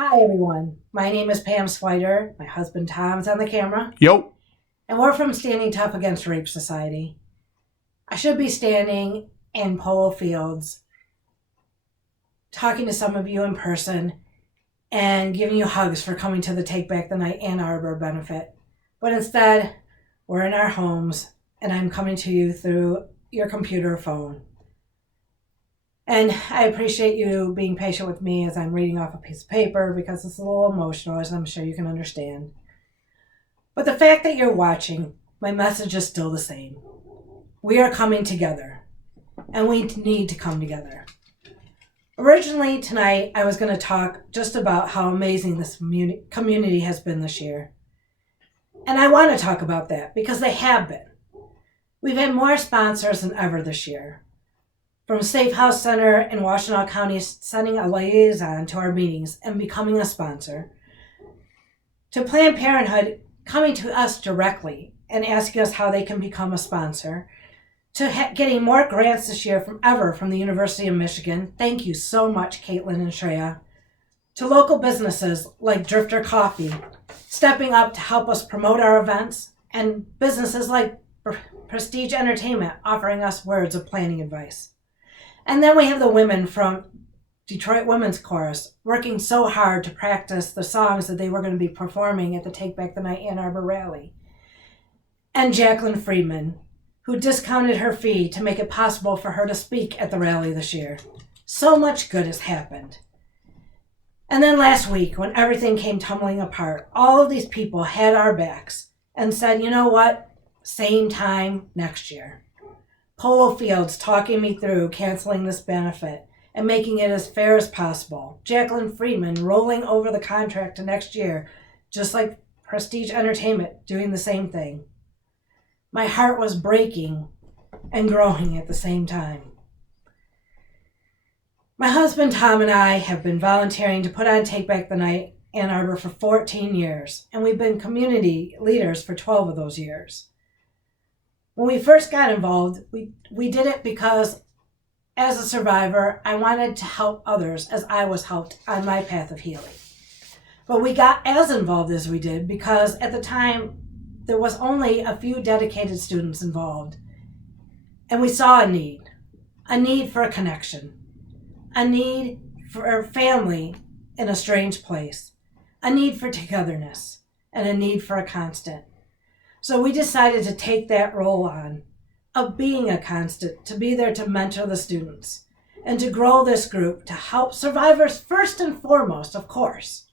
Hi, everyone. My name is Pam Swider. My husband Tom's on the camera. Yo. And we're from Standing Tough Against Rape Society. I should be standing in Polo Fields talking to some of you in person and giving you hugs for coming to the Take Back the Night Ann Arbor benefit. But instead, we're in our homes and I'm coming to you through your computer or phone. And I appreciate you being patient with me as I'm reading off a piece of paper because it's a little emotional, as I'm sure you can understand. But the fact that you're watching, my message is still the same. We are coming together, and we need to come together. Originally, tonight, I was going to talk just about how amazing this community has been this year. And I want to talk about that because they have been. We've had more sponsors than ever this year. From Safe House Center in Washtenaw County sending a liaison to our meetings and becoming a sponsor, to Planned Parenthood coming to us directly and asking us how they can become a sponsor, to getting more grants this year from the University of Michigan. Thank you so much, Caitlin and Shreya. To local businesses like Drifter Coffee, stepping up to help us promote our events, and businesses like Prestige Entertainment offering us words of planning advice. And then we have the women from Detroit Women's Chorus working so hard to practice the songs that they were going to be performing at the Take Back the Night Ann Arbor rally. And Jacqueline Friedman, who discounted her fee to make it possible for her to speak at the rally this year. So much good has happened. And then last week, when everything came tumbling apart, all of these people had our backs and said, you know what? Same time next year. Polo Fields talking me through canceling this benefit and making it as fair as possible. Jacqueline Friedman rolling over the contract to next year, just like Prestige Entertainment doing the same thing. My heart was breaking and growing at the same time. My husband Tom and I have been volunteering to put on Take Back the Night Ann Arbor for 14 years, and we've been community leaders for 12 of those years. When we first got involved, we did it because as a survivor, I wanted to help others as I was helped on my path of healing. But we got as involved as we did because at the time, there was only a few dedicated students involved. And we saw a need for a connection, a need for a family in a strange place, a need for togetherness, and a need for a constant. So we decided to take that role on of being a constant, to be there to mentor the students and to grow this group to help survivors first and foremost, of course,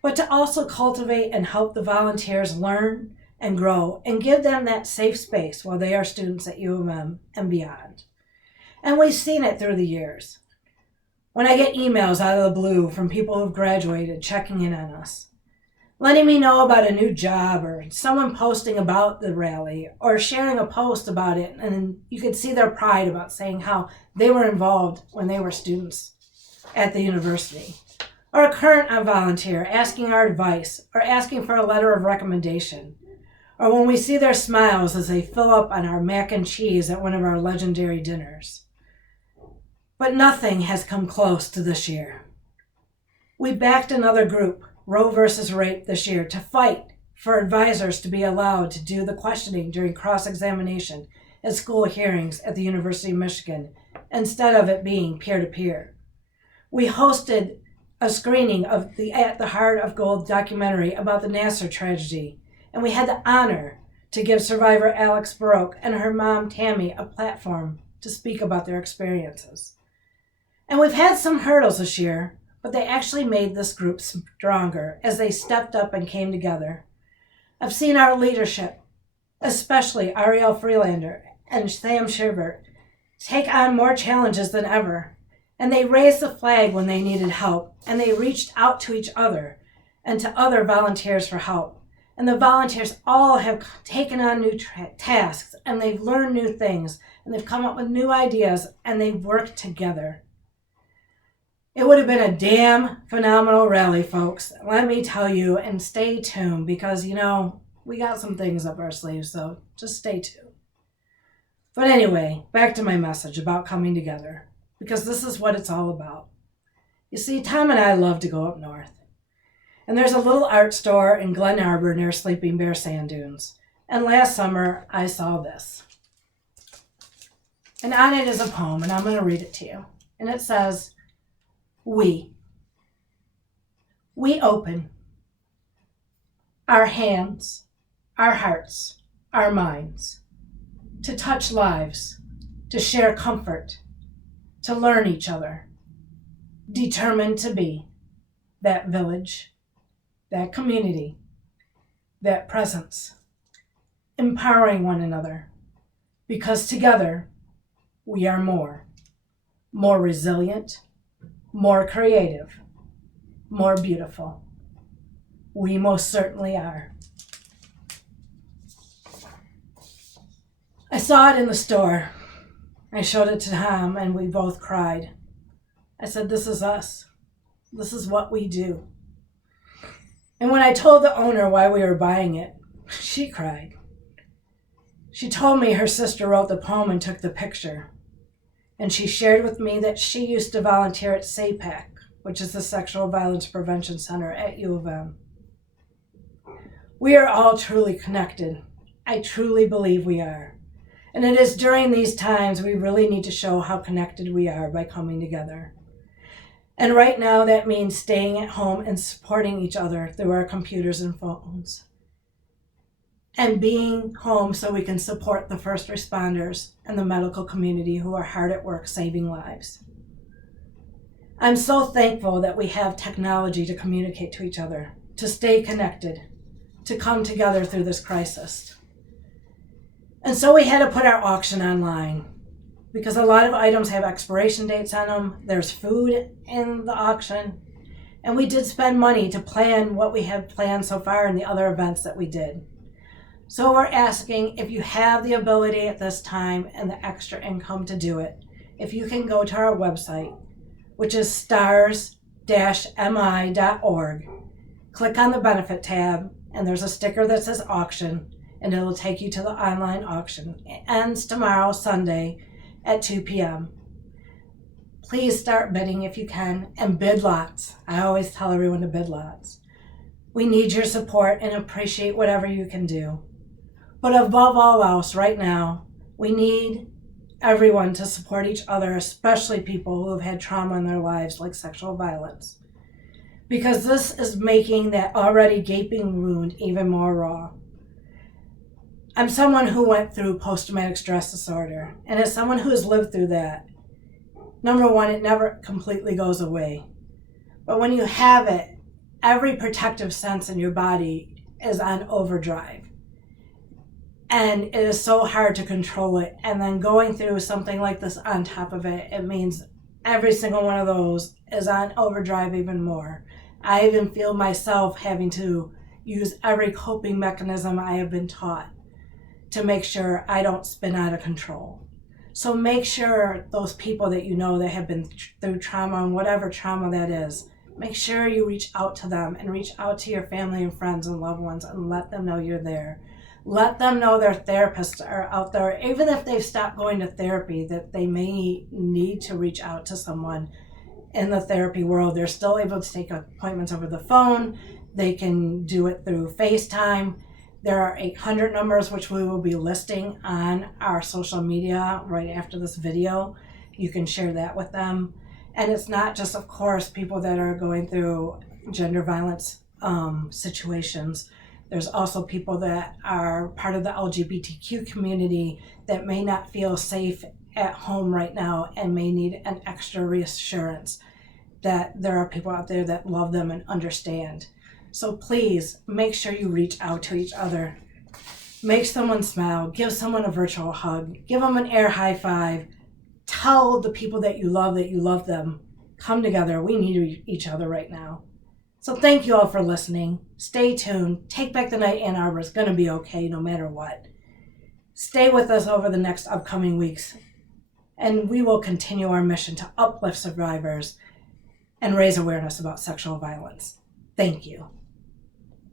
but to also cultivate and help the volunteers learn and grow and give them that safe space while they are students at U of M and beyond. And we've seen it through the years. When I get emails out of the blue from people who've graduated checking in on us, letting me know about a new job or someone posting about the rally or sharing a post about it, and you could see their pride about saying how they were involved when they were students at the university. Or a current volunteer asking our advice or asking for a letter of recommendation. Or when we see their smiles as they fill up on our mac and cheese at one of our legendary dinners. But nothing has come close to this year. We backed another group, Roe versus Rape, this year to fight for advisors to be allowed to do the questioning during cross-examination at school hearings at the University of Michigan instead of it being peer-to-peer. We hosted a screening of the At the Heart of Gold documentary about the Nassar tragedy, and we had the honor to give survivor Alex Baroque and her mom Tammy a platform to speak about their experiences. And we've had some hurdles this year, but they actually made this group stronger as they stepped up and came together. I've seen our leadership, especially Ariel Freelander and Sam Sherbert, take on more challenges than ever. And they raised the flag when they needed help, and they reached out to each other and to other volunteers for help. And the volunteers all have taken on new tasks, and they've learned new things, and they've come up with new ideas, and they've worked together. It would have been a damn phenomenal rally, folks. Let me tell you, and stay tuned because, we got some things up our sleeves, so just stay tuned. But anyway, back to my message about coming together, because this is what it's all about. You see, Tom and I love to go up north. And there's a little art store in Glen Arbor near Sleeping Bear Sand Dunes. And last summer, I saw this. And on it is a poem, and I'm going to read it to you. And it says, We open our hands, our hearts, our minds, to touch lives, to share comfort, to learn each other, determined to be that village, that community, that presence, empowering one another, because together we are more resilient, more creative, more beautiful. We most certainly are. I saw it in the store. I showed it to Tom and we both cried. I said, this is us. This is what we do. And when I told the owner why we were buying it, she cried. She told me her sister wrote the poem and took the picture. And she shared with me that she used to volunteer at SAPAC, which is the Sexual Violence Prevention Center at U of M. We are all truly connected. I truly believe we are. And it is during these times we really need to show how connected we are by coming together. And right now that means staying at home and supporting each other through our computers and phones. And being home so we can support the first responders and the medical community who are hard at work saving lives. I'm so thankful that we have technology to communicate to each other, to stay connected, to come together through this crisis. And so we had to put our auction online because a lot of items have expiration dates on them. There's food in the auction. And we did spend money to plan what we have planned so far in the other events that we did. So we're asking if you have the ability at this time and the extra income to do it, if you can go to our website, which is stars-mi.org, click on the benefit tab, and there's a sticker that says auction, and it'll take you to the online auction. It ends tomorrow, Sunday, at 2 p.m. Please start bidding if you can, and bid lots. I always tell everyone to bid lots. We need your support and appreciate whatever you can do. But above all else, right now, we need everyone to support each other, especially people who have had trauma in their lives like sexual violence. Because this is making that already gaping wound even more raw. I'm someone who went through post-traumatic stress disorder, and as someone who has lived through that, number one, it never completely goes away. But when you have it, every protective sense in your body is on overdrive. And it is so hard to control it. And then going through something like this on top of it, it means every single one of those is on overdrive even more. I even feel myself having to use every coping mechanism I have been taught to make sure I don't spin out of control. So make sure those people that you know that have been through trauma, and whatever trauma that is, make sure you reach out to them and reach out to your family and friends and loved ones and let them know you're there. Let them know their therapists are out there, even if they've stopped going to therapy, that they may need to reach out to someone in the therapy world. They're still able to take appointments over the phone. They can do it through FaceTime. There are 800 numbers which we will be listing on our social media right after this video. You can share that with them. And it's not just, of course, people that are going through gender violence situations. There's also people that are part of the LGBTQ community that may not feel safe at home right now and may need an extra reassurance that there are people out there that love them and understand. So please make sure you reach out to each other. Make someone smile. Give someone a virtual hug. Give them an air high five. Tell the people that you love them. Come together. We need each other right now. So thank you all for listening. Stay tuned. Take Back the Night Ann Arbor is going to be okay no matter what. Stay with us over the next upcoming weeks, and we will continue our mission to uplift survivors and raise awareness about sexual violence. Thank you.